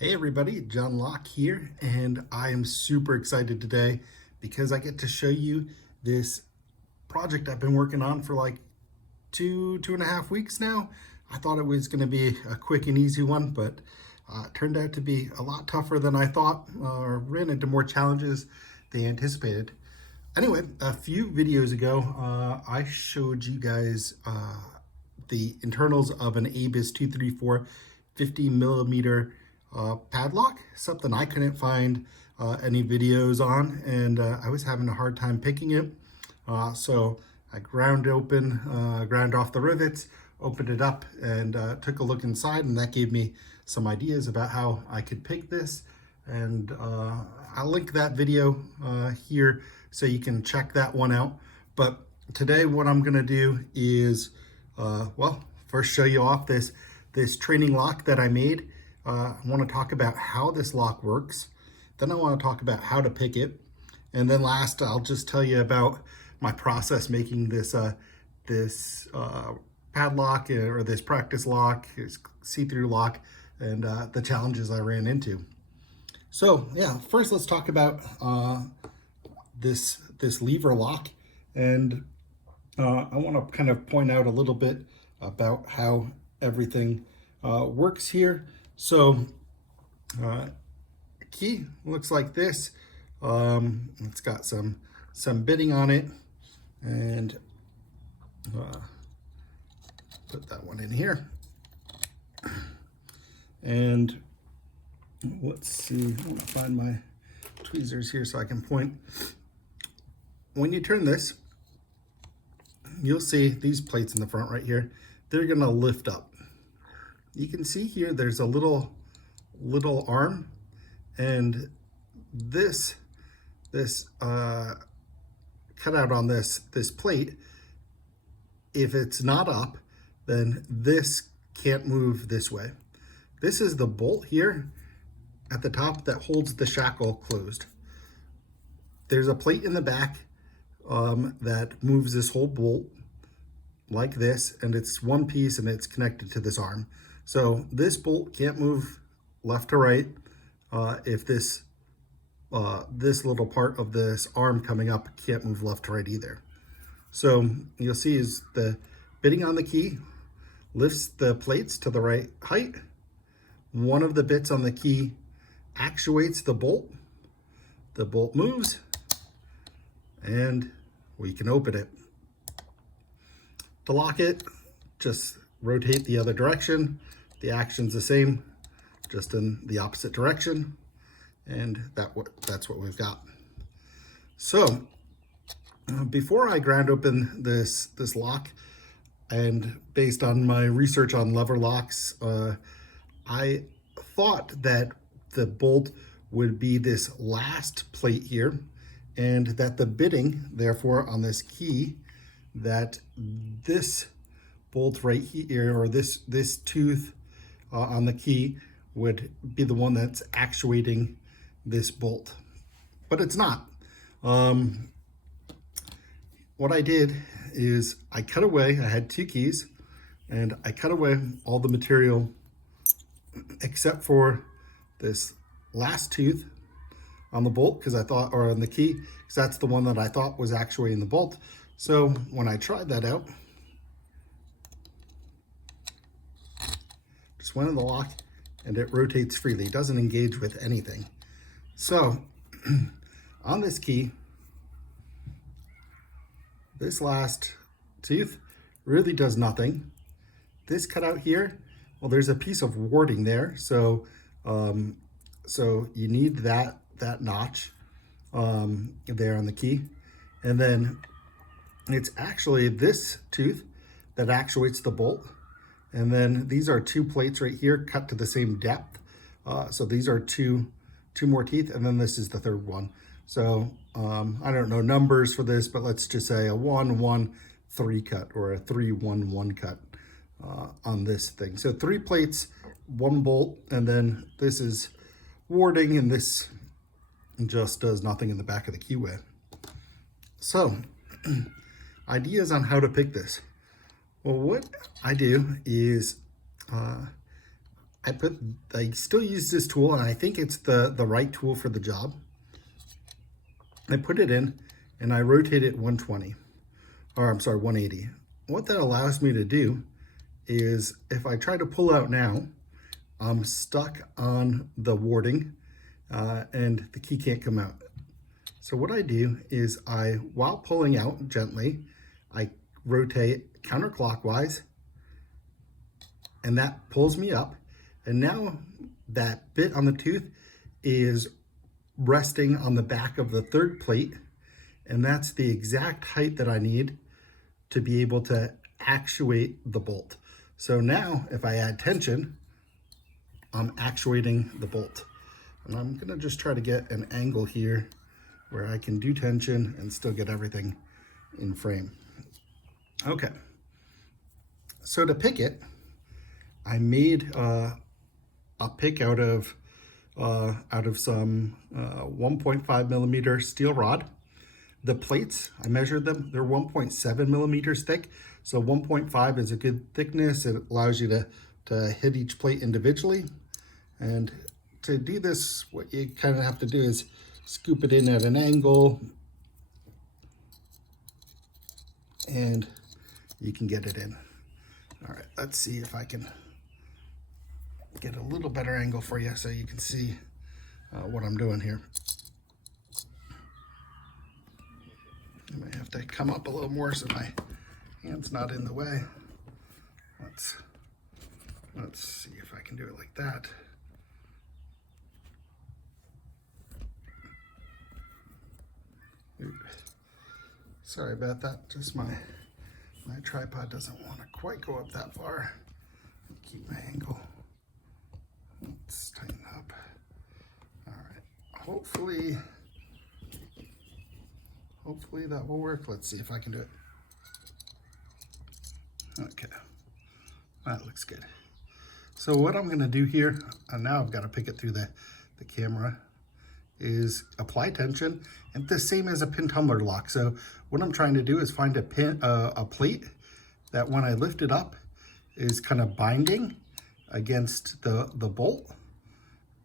Hey everybody, John Locke here, and I am super excited today because I get to show you this project I've been working on for like two and a half weeks now. I thought it was going to be a quick and easy one, but it turned out to be a lot tougher than I thought, or ran into more challenges than anticipated. Anyway, a few videos ago, I showed you guys the internals of an ABIS 234 50 millimeter padlock, something I couldn't find any videos on, and I was having a hard time picking it. So I ground off the rivets, opened it up, and took a look inside, and that gave me some ideas about how I could pick this. And I'll link that video here so you can check that one out. But today what I'm gonna do is, well, first show you off this training lock that I made. I want to talk about how this lock works. Then I want to talk about how to pick it. And then last, I'll just tell you about my process making this padlock or this practice lock, this see-through lock, and the challenges I ran into. So yeah, first let's talk about this lever lock. And I want to kind of point out a little bit about how everything works here. So key looks like this. It's got some bitting on it, and put that one in here. And let's see, I want to find my tweezers here so I can point. When you turn this, you'll see these plates in the front right here. They're going to lift up. You can see here there's a little arm, and this cutout on this plate, if it's not up, then this can't move this way. This is the bolt here at the top that holds the shackle closed. There's a plate in the back that moves this whole bolt like this, and it's one piece and it's connected to this arm. So this bolt can't move left to right if this little part of this arm coming up can't move left to right either. So you'll see is the bitting on the key lifts the plates to the right height. One of the bits on the key actuates the bolt. The bolt moves, and we can open it. To lock it, just rotate the other direction. The action's the same, just in the opposite direction, and that's what we've got. So before I ground open this lock, and based on my research on lever locks, I thought that the bolt would be this last plate here, and that the bitting, therefore, on this key, that this bolt right here, or this tooth on the key, would be the one that's actuating this bolt, but it's not. What I did is I cut away, I had two keys, and I cut away all the material except for this last tooth on the bolt, because I thought, or on the key, because that's the one that I thought was actuating the bolt. So when I tried that out, just went in the lock and it rotates freely. It doesn't engage with anything. So on this key, this last tooth really does nothing. This cutout here, well, there's a piece of warding there. So so you need that notch there on the key. And then it's actually this tooth that actuates the bolt. And then these are two plates right here cut to the same depth. So these are two more teeth, and then this is the third one. So I don't know numbers for this, but let's just say a 1-1-3 cut, or a 3-1-1 cut on this thing. So 3 plates, 1 bolt, and then this is warding, and this just does nothing in the back of the keyway. So ideas on how to pick this. Well, what I do is I still use this tool, and I think it's the right tool for the job. I put it in and I rotate it 120, or I'm sorry, 180. What that allows me to do is if I try to pull out now, I'm stuck on the warding and the key can't come out. So what I do is while pulling out gently, I rotate counterclockwise, and that pulls me up. And now that bit on the tooth is resting on the back of the third plate, and that's the exact height that I need to be able to actuate the bolt. So now if I add tension, I'm actuating the bolt. And I'm gonna just try to get an angle here where I can do tension and still get everything in frame. Okay, so to pick it, I made a pick out of some 1.5 millimeter steel rod. The plates, I measured them, they're 1.7 millimeters thick. So 1.5 is a good thickness. It allows you to hit each plate individually. And to do this, what you kind of have to do is scoop it in at an angle, and you can get it in. All right, let's see if I can get a little better angle for you so you can see what I'm doing here. I might have to come up a little more so my hand's not in the way. Let's see if I can do it like that. Sorry about that, just my tripod doesn't want to quite go up that far. Keep my angle. Let's tighten up. All right, hopefully that will work. Let's see if I can do it. Okay, that looks good. So what I'm gonna do here, and now I've got to pick it through the camera, is apply tension, and the same as a pin tumbler lock. So what I'm trying to do is find a plate that when I lift it up is kind of binding against the bolt,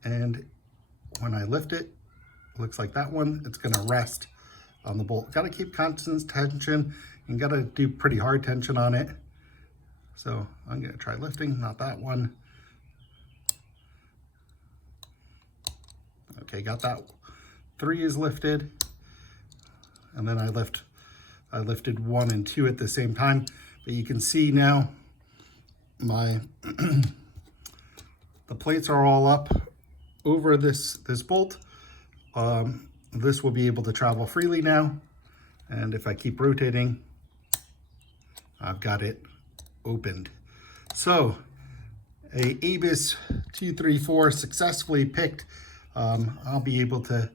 and when I lift it, looks like that one, it's gonna rest on the bolt. Got to keep constant tension and got to do pretty hard tension on it. So I'm gonna try lifting, not that one. Okay, got that. 3 is lifted, and then I lifted 1 and 2 at the same time. But you can see now my the plates are all up over this bolt. This will be able to travel freely now, and if I keep rotating, I've got it opened. So a ABUS 234 successfully picked. I'll be able to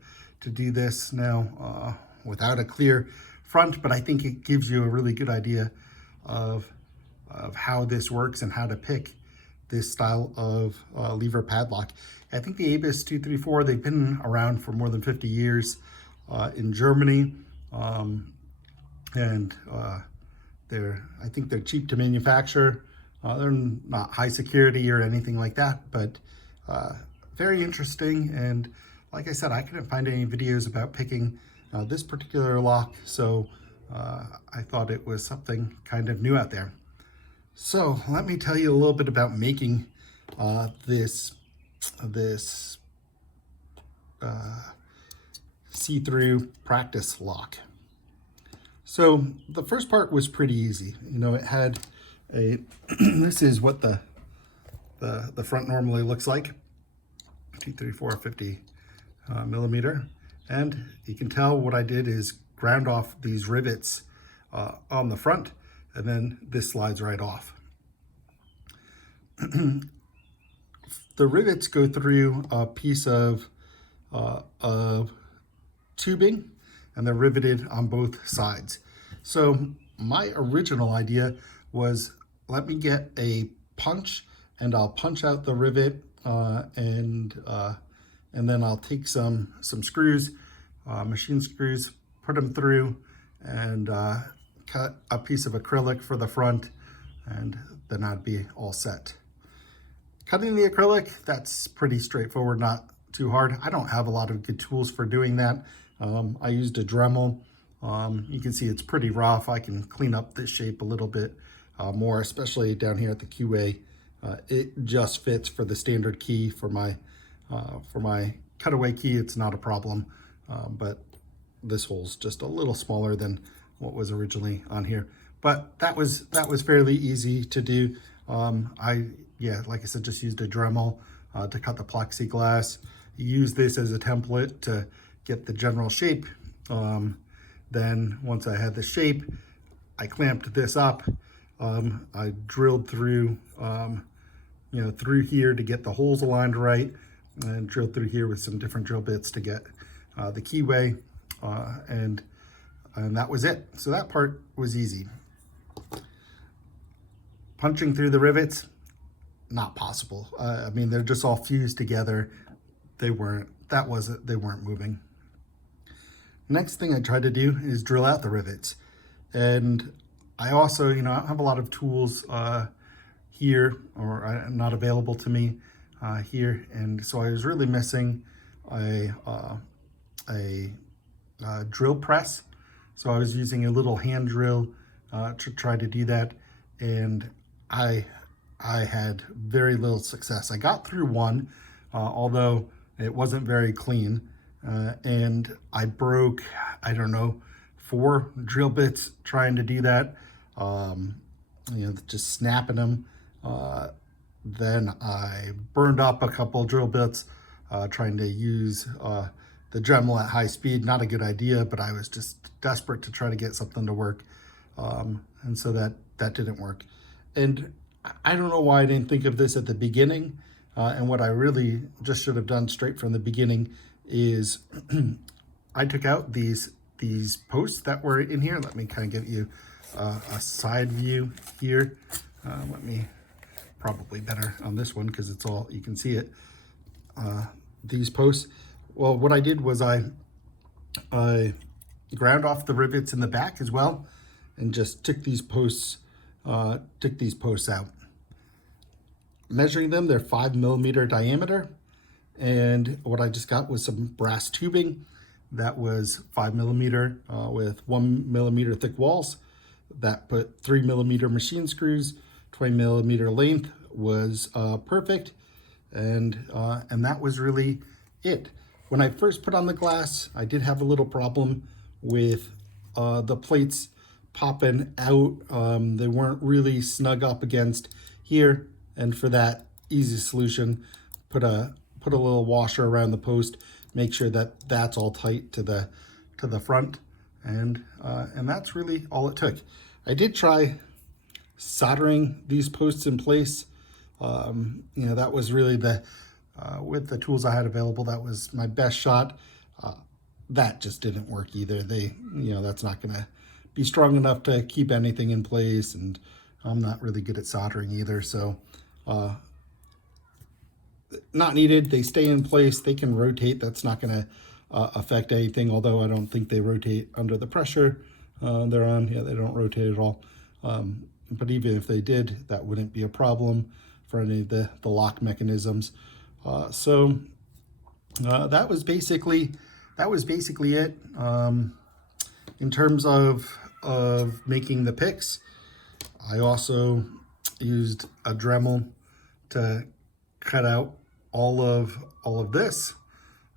do this now without a clear front, but I think it gives you a really good idea of how this works and how to pick this style of lever padlock. I think the ABUS 234, they've been around for more than 50 years in Germany, and I think they're cheap to manufacture. They're not high security or anything like that, but very interesting. And like I said, I couldn't find any videos about picking this particular lock, so I thought it was something kind of new out there. So let me tell you a little bit about making this see-through practice lock. So the first part was pretty easy. You know, it had a this is what the front normally looks like, 234 50 millimeter, and you can tell what I did is ground off these rivets on the front, and then this slides right off. The rivets go through a piece of tubing, and they're riveted on both sides. So my original idea was, let me get a punch and I'll punch out the rivet, and then I'll take some screws, machine screws, put them through, and cut a piece of acrylic for the front, and then I'd be all set. Cutting the acrylic, that's pretty straightforward, not too hard. I don't have a lot of good tools for doing that. I used a Dremel. You can see it's pretty rough. I can clean up this shape a little bit more, especially down here at the QA. It just fits for the standard key. For my cutaway key, it's not a problem, but this hole's just a little smaller than what was originally on here. But that was fairly easy to do. Like I said, just used a Dremel to cut the plexiglass. Use this as a template to get the general shape. Then once I had the shape, I clamped this up. I drilled through, through here to get the holes aligned right, and drilled through here with some different drill bits to get the keyway, and that was it. So that part was easy. Punching through the rivets, not possible. I mean, they're just all fused together. They weren't moving. Next thing I tried to do is drill out the rivets. And I also, I have a lot of tools here, or not available to me here. And so I was really missing a drill press. So I was using a little hand drill to try to do that. And I had very little success. I got through one, although it wasn't very clean. And I broke, I don't know, 4 drill bits trying to do that, just snapping them. Then I burned up a couple drill bits trying to use the Dremel at high speed. Not a good idea, but I was just desperate to try to get something to work. And so that didn't work. And I don't know why I didn't think of this at the beginning. And what I really just should have done straight from the beginning is I took out these posts that were in here. Let me kind of give you a side view here. Let me, probably better on this one because it's all, you can see it. These posts, well, what I did was I ground off the rivets in the back as well and just took these posts out. Measuring them, they're 5mm diameter. And what I just got was some brass tubing that was 5mm with 1mm thick walls. That put 3mm machine screws, 20mm length was perfect. And that was really it. When I first put on the glass, I did have a little problem with the plates popping out. They weren't really snug up against here. And for that easy solution, put a little washer around the post, make sure that that's all tight to the front, and that's really all it took. I did try soldering these posts in place. That was really with the tools I had available, that was my best shot. That just didn't work either. That's not going to be strong enough to keep anything in place, and I'm not really good at soldering either, so not needed. They stay in place. They can rotate. That's not going to affect anything, although I don't think they rotate under the pressure they're on. Yeah, they don't rotate at all. But even if they did, that wouldn't be a problem for any of the lock mechanisms. So that was basically it. In terms of making the picks, I also used a Dremel to cut out all of this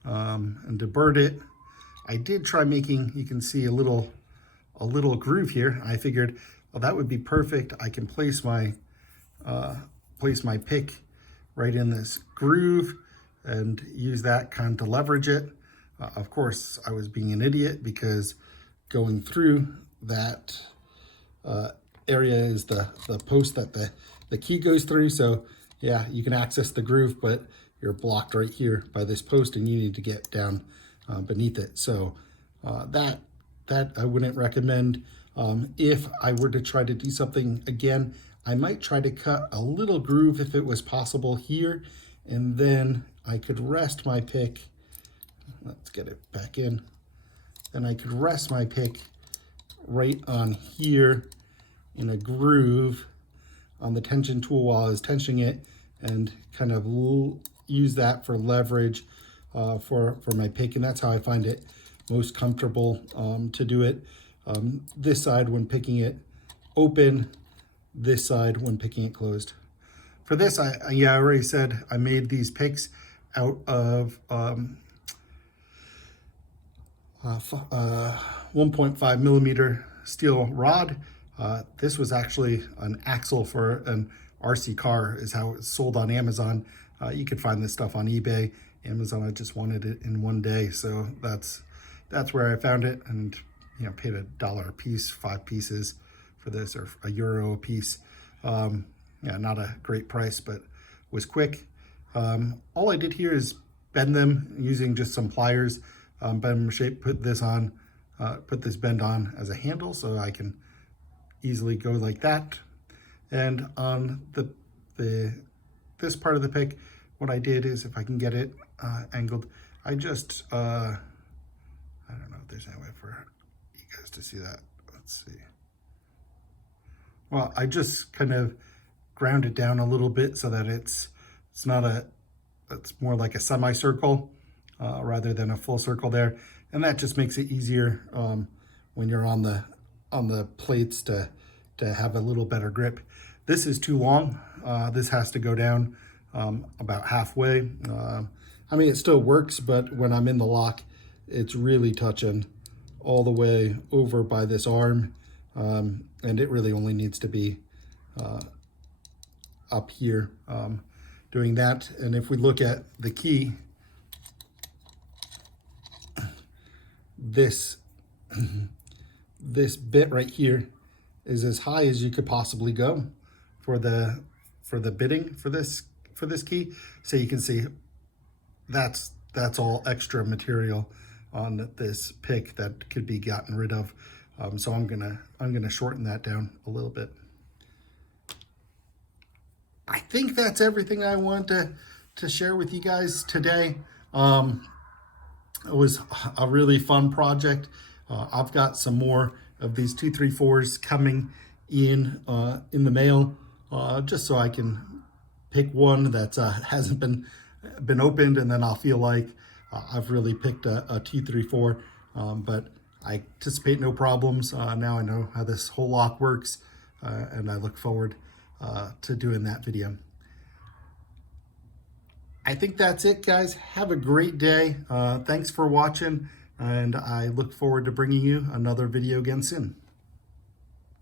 and to burr it. I did try making, you can see a little groove here. I figured, well, that would be perfect. I can place my pick right in this groove and use that kind of to leverage it. Of course, I was being an idiot because going through that area is the post that the key goes through. So yeah, you can access the groove, but you're blocked right here by this post and you need to get down beneath it. So that I wouldn't recommend. If I were to try to do something again, I might try to cut a little groove if it was possible here, and then I could rest my pick. Let's get it back in. Then I could rest my pick right on here in a groove on the tension tool while I was tensioning it, and kind of use that for leverage for my pick, and that's how I find it most comfortable to do it. This side when picking it open, this side when picking it closed. For this, I already said I made these picks out of 1.5 millimeter steel rod. This was actually an axle for an RC car, is how it's sold on Amazon. You could find this stuff on eBay. Amazon, I just wanted it in one day, so that's where I found it, and paid $1 a piece, 5 pieces for this, or €1 a piece. Yeah, not a great price, but was quick. All I did here is bend them using just some pliers, bend them shape, put this bend on as a handle so I can easily go like that. And on this part of the pick, what I did is, if I can get it angled, I just, I don't know if there's any way for you guys to see that. Let's see. Well, I just kind of ground it down a little bit so that it's more like a semicircle rather than a full circle there, and that just makes it easier when you're on the plates to have a little better grip. This is too long. This has to go down about halfway. I mean, it still works, but when I'm in the lock, it's really touching all the way over by this arm, and it really only needs to be up here doing that. And if we look at the key, this bit right here is as high as you could possibly go for the bitting for this key. So you can see that's all extra material on this pick that could be gotten rid of. So I'm gonna shorten that down a little bit. I think that's everything I want to share with you guys today. It was a really fun project. I've got some more of these 234s coming in the mail, just so I can pick one that hasn't been opened, and then I'll feel like I've really picked a 234. But I anticipate no problems. Now I know how this whole lock works, and I look forward to doing that video. I think that's it, guys. Have a great day. Thanks for watching, and I look forward to bringing you another video again soon.